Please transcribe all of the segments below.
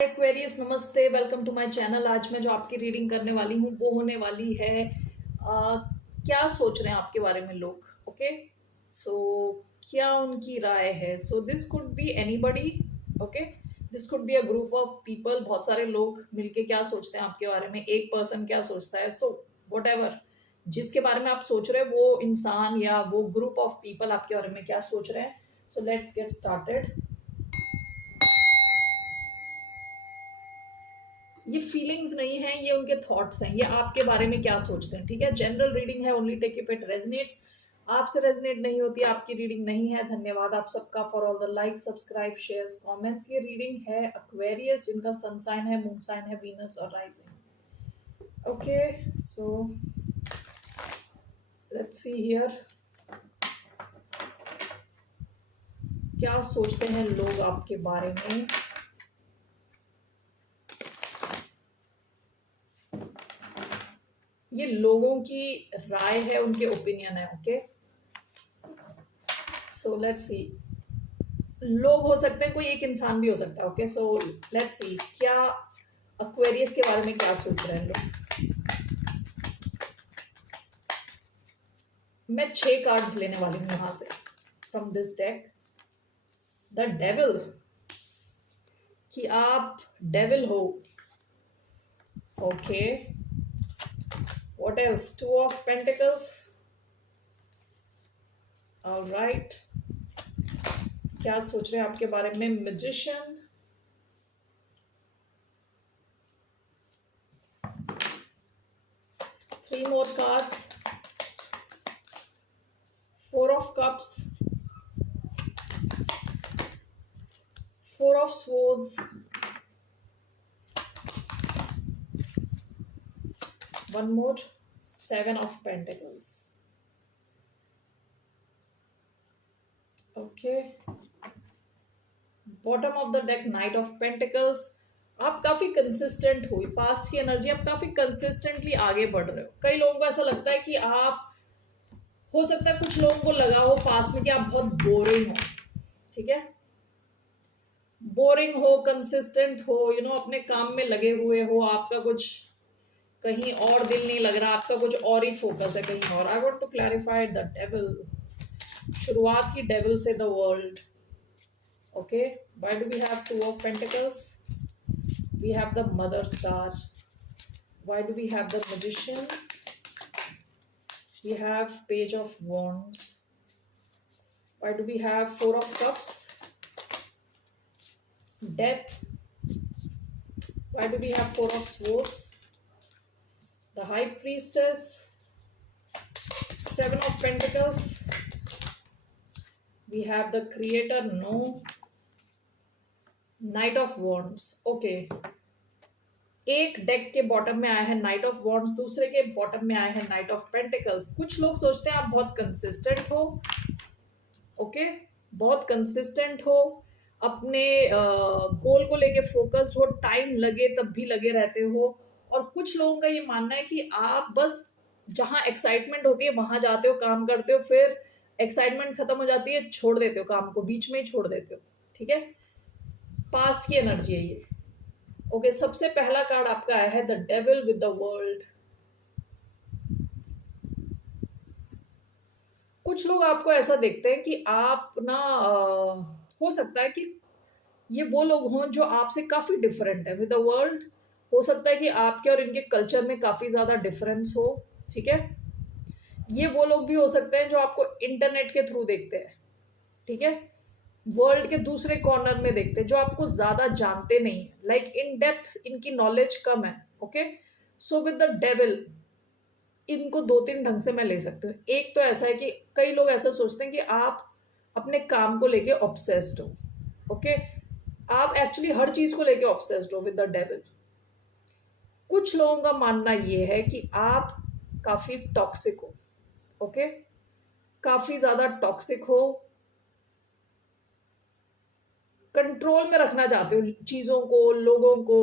Aquarius नमस्ते, welcome to my channel. आज मैं जो आपकी रीडिंग करने वाली हूँ वो होने वाली है क्या सोच रहे हैं आपके बारे में लोग। ओके, सो क्या उनकी राय है। So this could be anybody. Okay, this could be a group of people. बहुत सारे लोग मिलके क्या सोचते हैं आपके बारे में, एक पर्सन क्या सोचता है। सो वट एवर जिसके बारे में आप सोच रहे हैं वो इंसान या वो ग्रुप ऑफ पीपल आपके बारे में क्या सोच रहे हैं। So let's get started. ये फीलिंग्स नहीं है, ये उनके थॉट्स हैं, ये आपके बारे में क्या सोचते हैं। ठीक है, जनरल रीडिंग है, only take if it resonates. आपसे रेजनेट नहीं होती, आपकी रीडिंग नहीं है। धन्यवाद आप सबका for all the like, subscribe, shares, comments. ये रीडिंग है एक्वेरियस जिनका सन साइन है, मून साइन है, वीनस और rising. Okay, so let's see here क्या सोचते हैं लोग आपके बारे में। ये लोगों की राय है, उनके ओपिनियन है। ओके, सो लेट्स सी। लोग हो सकते हैं, कोई एक इंसान भी हो सकता है। ओके, सो लेट्स सी क्या एक्वेरियस के बारे में क्या सोच रहे हैं लोग। मैं 6 कार्ड्स लेने वाली हूँ यहां से from this deck. The devil, कि आप डेविल हो। Okay, what else, 2 of pentacles. Alright, क्या सोच रहे हैं आपके बारे में। Magician, 3 more cards, 4 of cups, 4 of swords, 1 more, 7 of pentacles. Okay, bottom of the deck, night of pentacles. आप काफी कंसिस्टेंट हो, पास्ट की एनर्जी, आप काफी कंसिस्टेंटली आगे बढ़ रहे हो। कई लोगों को ऐसा लगता है कि आप, हो सकता है कुछ लोगों को लगा हो पास्ट में कि आप बहुत बोरिंग हो। ठीक है, बोरिंग हो, कंसिस्टेंट हो, अपने काम में लगे हुए हो, आपका कुछ कहीं और दिल नहीं लग रहा, आपका कुछ और ही फोकस है कहीं और। I want to clarify the devil. शुरुआत की डेविल से the world. Okay, why do we have 2 of pentacles? We have the mother star. Why do we have the magician? We have page of wands. Why do we have 4 of cups? Death. Why do we have 4 of swords? The high priestess. 7 of pentacles. We have the creator, no. Knight of wands. Okay, एक deck के bottom में आया है night of wands, दूसरे के bottom में आया है नाइट ऑफ पेंटिकल्स। कुछ लोग सोचते हैं आप बहुत कंसिस्टेंट हो। ओके, बहुत कंसिस्टेंट हो, अपने गोल को लेके फोकस्ड हो, टाइम लगे तब भी लगे रहते हो। और कुछ लोगों का ये मानना है कि आप बस जहाँ एक्साइटमेंट होती है वहां जाते हो, काम करते हो, फिर एक्साइटमेंट खत्म हो जाती है, छोड़ देते हो काम को, बीच में ही छोड़ देते हो। ठीक है, पास्ट की एनर्जी है ये। ओके, सबसे पहला कार्ड आपका आया है the devil with the world. कुछ लोग आपको ऐसा देखते हैं कि आप ना हो सकता है कि ये वो लोग हों जो आपसे काफी डिफरेंट है। विद द वर्ल्ड, हो सकता है कि आपके और इनके कल्चर में काफी ज्यादा डिफरेंस हो। ठीक है, ये वो लोग भी हो सकते हैं जो आपको इंटरनेट के थ्रू देखते हैं। ठीक है, वर्ल्ड के दूसरे कॉर्नर में देखते हैं, जो आपको ज्यादा जानते नहीं है, लाइक इन डेप्थ इनकी नॉलेज कम है। Okay, so with the devil इनको 2-3 ढंग से मैं ले सकती हूँ। एक तो ऐसा है कि कई लोग ऐसा सोचते हैं कि आप अपने काम को लेके ऑब्सेस्ड हो। ओके, आप एक्चुअली हर चीज को लेके ऑब्सेस्ड हो विद द डेविल। कुछ लोगों का मानना ये है कि आप काफी टॉक्सिक हो। ओके, काफी ज्यादा टॉक्सिक हो, कंट्रोल में रखना चाहते हो चीजों को, लोगों को,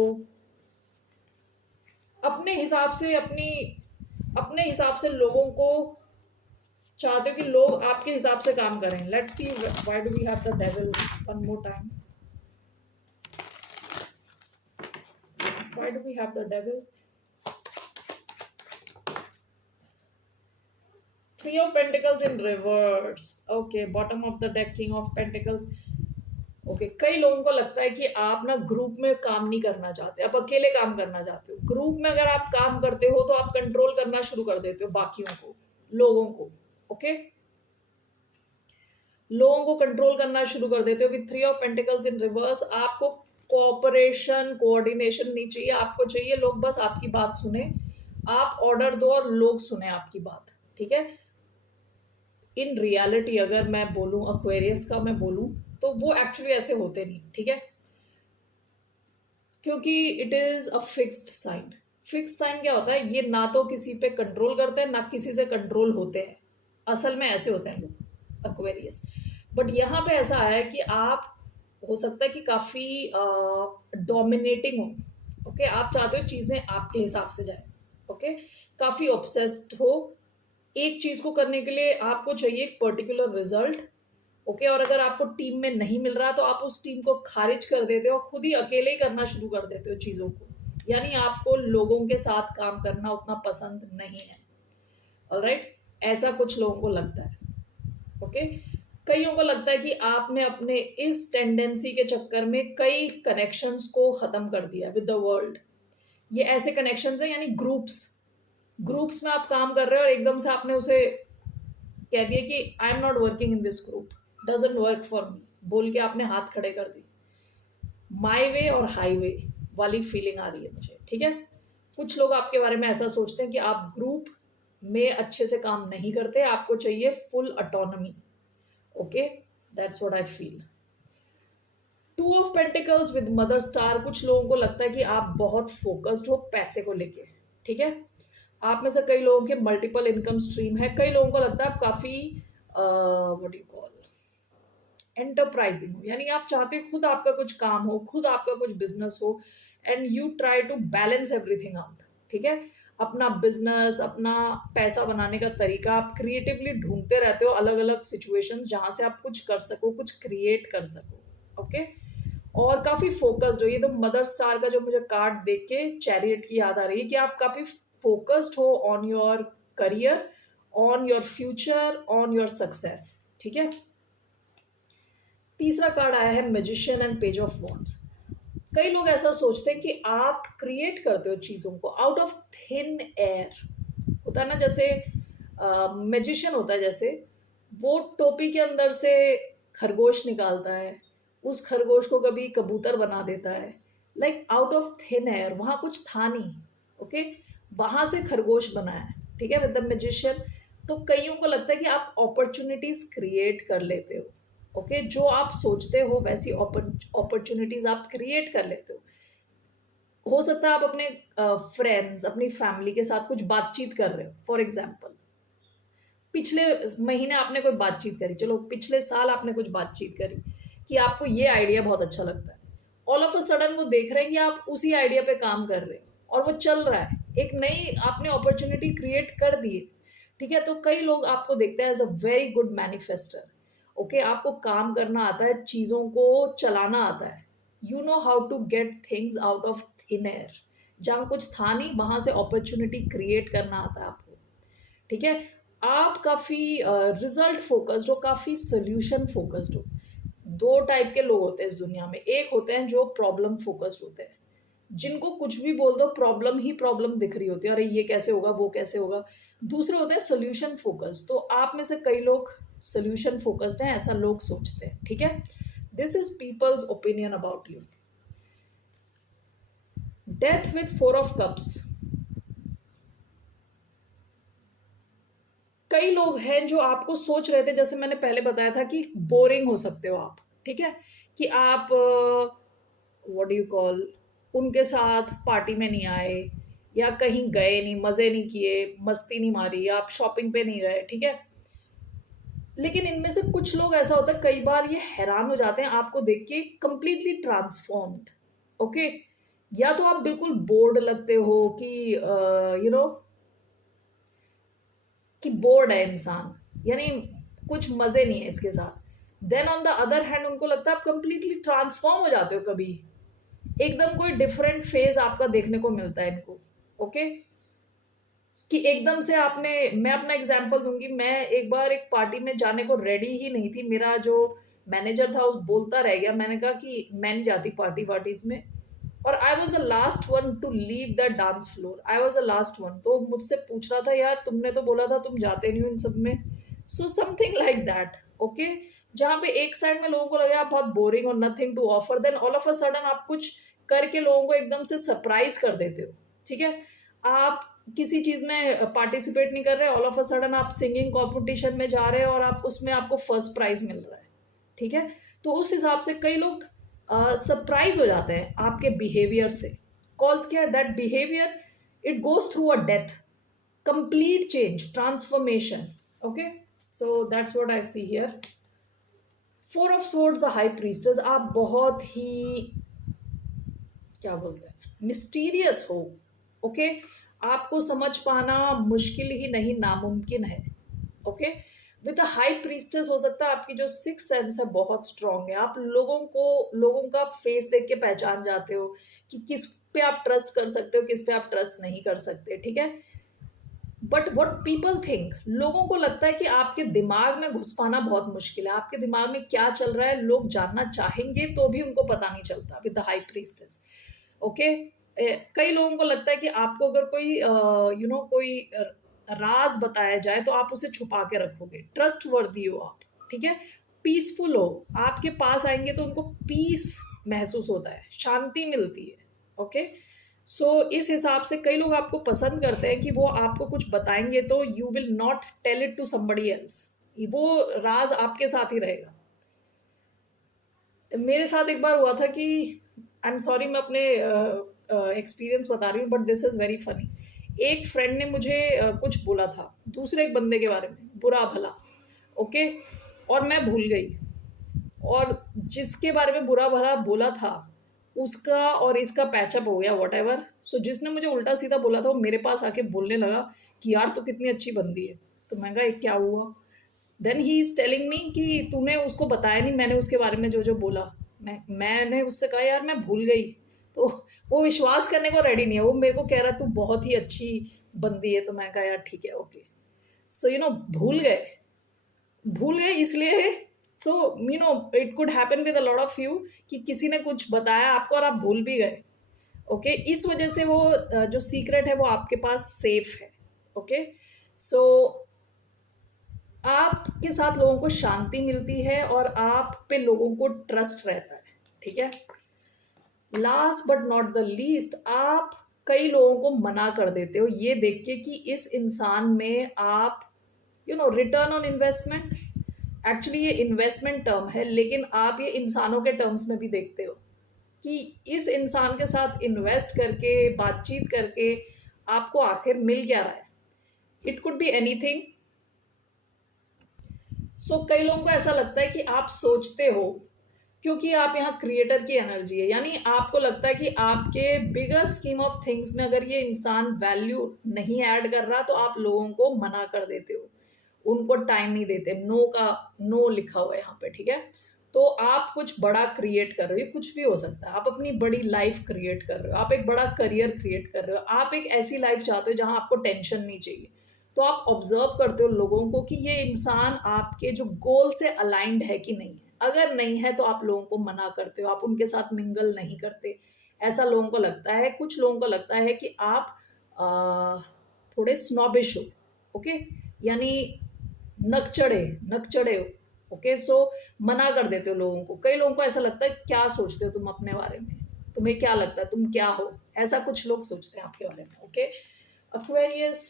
अपने हिसाब से, अपने हिसाब से लोगों को चाहते हो कि लोग आपके हिसाब से काम करें। Let's see why do we have the devil one more time. Why do we have the devil? Three of Pentacles in reverse. Okay, bottom of the deck, King of Pentacles. Okay कई लोगों को लगता है कि आप ना group में काम नहीं करना चाहते, आप अकेले काम करना चाहते हो। ग्रुप में अगर आप काम करते हो तो आप कंट्रोल करना शुरू कर देते हो बाकियों को, लोगों को। ओके, लोगों को कंट्रोल करना शुरू कर देते हो with three of pentacles in reverse. आपको कोऑपरेशन कोऑर्डिनेशन नहीं चाहिए, आपको चाहिए लोग बस आपकी बात सुने, आप ऑर्डर दो और लोग सुने आपकी बात। ठीक है, इन रियलिटी अगर मैं बोलूं, एक्वेरियस का मैं बोलूं, तो वो एक्चुअली ऐसे होते नहीं। ठीक है, क्योंकि it is a fixed sign. Fixed sign क्या होता है, ये ना तो किसी पे कंट्रोल करते हैं ना किसी से कंट्रोल होते हैं। असल में ऐसे होते हैं लोग एक्वेरियस। बट यहाँ पे ऐसा है कि आप हो सकता है कि काफ़ी डोमिनेटिंग हो। ओके, आप चाहते हो चीज़ें आपके हिसाब से जाए। ओके, काफ़ी ऑब्सेस्ड हो एक चीज़ को करने के लिए, आपको चाहिए एक पर्टिकुलर रिजल्ट। ओके, और अगर आपको टीम में नहीं मिल रहा तो आप उस टीम को खारिज कर देते हो, खुद ही अकेले ही करना शुरू कर देते हो चीज़ों को। यानी आपको लोगों के साथ काम करना उतना पसंद नहीं है। ऑलराइट, ऐसा कुछ लोगों को लगता है। ओके, कईयों को लगता है कि आपने अपने इस टेंडेंसी के चक्कर में कई कनेक्शंस को ख़त्म कर दिया विद द वर्ल्ड। ये ऐसे कनेक्शंस हैं, यानी ग्रुप्स ग्रुप्स में आप काम कर रहे हो और एकदम से आपने उसे कह दिया कि I am not working in this group, doesn't work for me, बोल के आपने हाथ खड़े कर दिए। माई वे और हाईवे वाली फीलिंग आ रही है मुझे। ठीक है, कुछ लोग आपके बारे में ऐसा सोचते हैं कि आप ग्रुप में अच्छे से काम नहीं करते, आपको चाहिए full autonomy. Okay, that's what I feel. Two of pentacles with mother star. कुछ लोगों को लगता है कि आप बहुत फोकस्ड हो पैसे को लेके। ठीक है, आप में से कई लोगों के मल्टीपल इनकम स्ट्रीम है। कई लोगों को लगता है आप काफ़ी व्हाट यू कॉल एंटरप्राइजिंग हो, यानी आप चाहते हो खुद आपका कुछ काम हो, खुद आपका कुछ बिजनेस हो, and you try to balance everything out. ठीक है, अपना बिजनेस, अपना पैसा बनाने का तरीका आप क्रिएटिवली ढूंढते रहते हो, अलग अलग सिचुएशंस जहाँ से आप कुछ कर सको, कुछ क्रिएट कर सको। ओके, और काफ़ी फोकस्ड हो। ये तो मदर स्टार का जो मुझे कार्ड देख के चैरियट की याद आ रही है कि आप काफ़ी फोकस्ड हो on your career, on your future, on your success. ठीक है, तीसरा कार्ड आया है magician and page of wands. कई लोग ऐसा सोचते हैं कि आप क्रिएट करते हो चीज़ों को आउट ऑफ थिन एयर। होता है ना, जैसे मैजिशियन होता है, जैसे वो टोपी के अंदर से खरगोश निकालता है, उस खरगोश को कभी कबूतर बना देता है, like out of thin air. वहाँ कुछ था नहीं। ओके, वहाँ से खरगोश बना है। ठीक है, विद द मैजिशियन। तो कईयों को लगता है कि आप अपॉर्चुनिटीज क्रिएट कर लेते हो। ओके, जो आप सोचते हो वैसी अपॉर्चुनिटीज आप क्रिएट कर लेते हो सकता है आप अपने फ्रेंड्स, अपनी फैमिली के साथ कुछ बातचीत कर रहे हो। फॉर एग्जाम्पल, पिछले महीने आपने कोई बातचीत करी, चलो पिछले साल आपने कुछ बातचीत करी कि आपको ये आइडिया बहुत अच्छा लगता है। ऑल ऑफ अ सडन वो देख रहे हैं कि आप उसी आइडिया पे काम कर रहे हो और वो चल रहा है, एक नई आपने अपॉर्चुनिटी क्रिएट कर दी है। ठीक है, तो कई लोग आपको देखते हैं as a very good manifester. Okay, आपको काम करना आता है, चीज़ों को चलाना आता है, you know how to get things out of thin air. जहाँ कुछ था नहीं वहाँ से अपॉर्चुनिटी क्रिएट करना आता है आपको। ठीक है, आप काफ़ी रिजल्ट फोकस्ड हो, काफ़ी सोल्यूशन फोकस्ड हो। दो टाइप के लोग होते हैं इस दुनिया में। एक होते हैं जो प्रॉब्लम फोकस्ड होते हैं, जिनको कुछ भी बोल दो प्रॉब्लम ही प्रॉब्लम दिख रही होती है, अरे ये कैसे होगा, वो कैसे होगा। दूसरे होते हैं सोल्यूशन फोकस्ड। तो आप में से कई लोग सोल्यूशन फोकस्ड हैं, ऐसा लोग सोचते हैं। ठीक है, this is peoples opinion about you. Death with four of cups. कई लोग हैं जो आपको सोच रहे थे, जैसे मैंने पहले बताया था कि बोरिंग हो सकते हो आप। ठीक है, कि आप व्हाट डू यू कॉल उनके साथ पार्टी में नहीं आए, या कहीं गए नहीं, मज़े नहीं किए, मस्ती नहीं मारी, आप शॉपिंग पे नहीं गए। ठीक है, लेकिन इनमें से कुछ लोग ऐसा होता है, कई बार ये हैरान हो जाते हैं आपको देख के, कंप्लीटली ट्रांसफॉर्म्ड। ओके, या तो आप बिल्कुल बोर्ड लगते हो कि यू नो कि बोर्ड है इंसान, यानी कुछ मज़े नहीं है इसके साथ। Then on the other hand उनको लगता है आप कंप्लीटली ट्रांसफॉर्म हो जाते हो कभी, एकदम कोई डिफरेंट फेज आपका देखने को मिलता है इनको। ओके, कि एकदम से आपने, मैं अपना एग्जांपल दूंगी, मैं एक बार एक पार्टी में जाने को रेडी ही नहीं थी, मेरा जो मैनेजर था वो बोलता रह गया, मैंने कहा कि मैं नहीं जाती पार्टी वार्टीज में, और I was the last one two leave the dance floor, I was the last one. तो मुझसे पूछ रहा था, यार तुमने तो बोला था तुम जाते नहीं हो इन सब में। So something like that. Okay, जहाँ पे एक साइड में लोगों को लगे आप बहुत बोरिंग और nothing to offer, then all of a sudden आप कुछ करके लोगों को एकदम से सरप्राइज कर देते हो। ठीक है, आप किसी चीज में पार्टिसिपेट नहीं कर रहे, ऑल ऑफ अ सडन आप सिंगिंग कॉम्पिटिशन में जा रहे हो और आप उसमें आपको फर्स्ट प्राइज मिल रहा है। ठीक है, तो उस हिसाब से कई लोग सरप्राइज हो जाते हैं आपके बिहेवियर से। कॉज क्या है, that behaviour it goes through a death, complete change, transformation. Okay, so that's what I see here. Four of swords, the high priestess, आप बहुत ही, क्या बोलते हैं, मिस्टीरियस हो। ओके, आपको समझ पाना मुश्किल ही नहीं, नामुमकिन है। Okay, with a high priestess हो सकता है आपकी जो सिक्स सेंस है बहुत स्ट्रांग है, आप लोगों का फेस देख के पहचान जाते हो कि किस पे आप ट्रस्ट कर सकते हो, किस पे आप ट्रस्ट नहीं कर सकते। ठीक है, बट वट पीपल थिंक, लोगों को लगता है कि आपके दिमाग में घुस पाना बहुत मुश्किल है, आपके दिमाग में क्या चल रहा है लोग जानना चाहेंगे तो भी उनको पता नहीं चलता with the high priestess. Okay, कई लोगों को लगता है कि आपको अगर कोई कोई राज बताया जाए तो आप उसे छुपा के रखोगे, ट्रस्ट वर्दी हो आप। ठीक है, पीसफुल हो, आपके पास आएंगे तो उनको पीस महसूस होता है, शांति मिलती है। ओके, सो इस हिसाब से कई लोग आपको पसंद करते हैं कि वो आपको कुछ बताएंगे तो you will not tell it to somebody else, वो राज आपके साथ ही रहेगा। मेरे साथ एक बार हुआ था कि, आई एम सॉरी मैं अपने एक्सपीरियंस बता रही हूँ but this is very funny. एक फ्रेंड ने मुझे कुछ बोला था दूसरे एक बंदे के बारे में, बुरा भला। ओके, और मैं भूल गई, और जिसके बारे में बुरा भला बोला था उसका और इसका पैचअप हो गया, वॉट एवर। सो जिसने मुझे उल्टा सीधा बोला था वो मेरे पास आके बोलने लगा कि यार तू कितनी अच्छी बंदी है। तो मैं कहा क्या हुआ, then he is telling me कि तूने उसको बताया नहीं, मैंने उसके बारे में जो जो बोला। मैंने उससे कहा यार मैं भूल गई। तो वो विश्वास करने को रेडी नहीं है, वो मेरे को कह रहा तू बहुत ही अच्छी बंदी है। तो मैं कहा यार ठीक है, ओके। सो भूल गए इसलिए, so it could happen with a lot of you कि किसी ने कुछ बताया आपको और आप भूल भी गए। ओके, इस वजह से वो जो सीक्रेट है वो आपके पास सेफ है। ओके, सो आपके साथ लोगों को शांति मिलती है और आप पे लोगों को ट्रस्ट रहता है। ठीक है, last but not the least, आप कई लोगों को मना कर देते हो ये देख के कि इस इंसान में आप रिटर्न ऑन इन्वेस्टमेंट, एक्चुअली ये इन्वेस्टमेंट टर्म है लेकिन आप ये इंसानों के टर्म्स में भी देखते हो कि इस इंसान के साथ इन्वेस्ट करके, बातचीत करके आपको आखिर मिल क्या रहा है। It could be anything. So कई लोगों को ऐसा लगता है कि आप सोचते हो क्योंकि आप यहाँ क्रिएटर की एनर्जी है, यानी आपको लगता है कि आपके बिगर स्कीम ऑफ थिंग्स में अगर ये इंसान वैल्यू नहीं ऐड कर रहा तो आप लोगों को मना कर देते हो, उनको टाइम नहीं देते, नो का नो लिखा हुआ है यहाँ पे। ठीक है, तो आप कुछ बड़ा क्रिएट कर रहे हो, ये कुछ भी हो सकता है, आप अपनी बड़ी लाइफ क्रिएट कर रहे हो, आप एक बड़ा करियर क्रिएट कर रहे हो, आप एक ऐसी लाइफ चाहते हो जहाँ आपको टेंशन नहीं चाहिए। तो आप ऑब्जर्व करते हो लोगों को कि ये इंसान आपके जो गोल से अलाइंड है कि नहीं है, अगर नहीं है तो आप लोगों को मना करते हो, आप उनके साथ मिंगल नहीं करते, ऐसा लोगों को लगता है। कुछ लोगों को लगता है कि आप थोड़े स्नॉबिश हो। ओके, यानी नकचड़े हो। ओके, सो मना कर देते हो लोगों को। कई लोगों को ऐसा लगता है क्या सोचते हो तुम अपने बारे में, तुम्हें क्या लगता है तुम क्या हो, ऐसा कुछ लोग सोचते हैं आपके बारे में। Okay, Aquarius,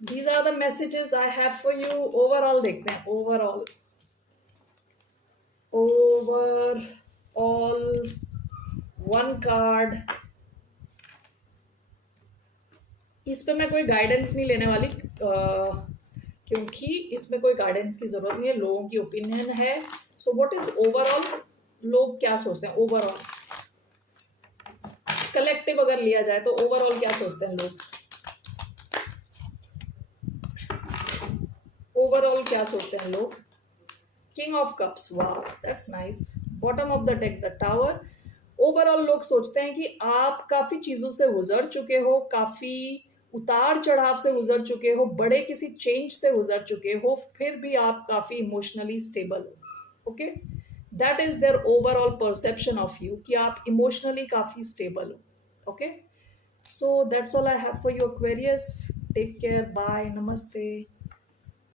these are the messages I have for you। Overall देखते हैं, ओवरऑल वन कार्ड। इस पे मैं कोई गाइडेंस नहीं लेने वाली क्योंकि इसमें कोई गाइडेंस की जरूरत नहीं है, लोगों की ओपिनियन है। सो व्हाट इज ओवरऑल, लोग क्या सोचते हैं ओवरऑल, कलेक्टिव अगर लिया जाए तो ओवरऑल क्या सोचते हैं लोग, ओवरऑल क्या सोचते हैं लोग। किंग ऑफ कप्स, वाह that's nice. Bottom of the deck the tower. Overall लोग सोचते हैं कि आप काफ़ी चीज़ों से गुज़र चुके हो, काफ़ी उतार-चढ़ाव से गुज़र चुके हो, बड़े किसी चेंज से गुज़र चुके हो, फिर भी आप काफ़ी इमोशनली स्टेबल हो, okay? That is their overall perception of you कि आप इमोशनली काफ़ी स्टेबल हो, okay? So that's all I have for your queries. Take care, bye, नमस्ते।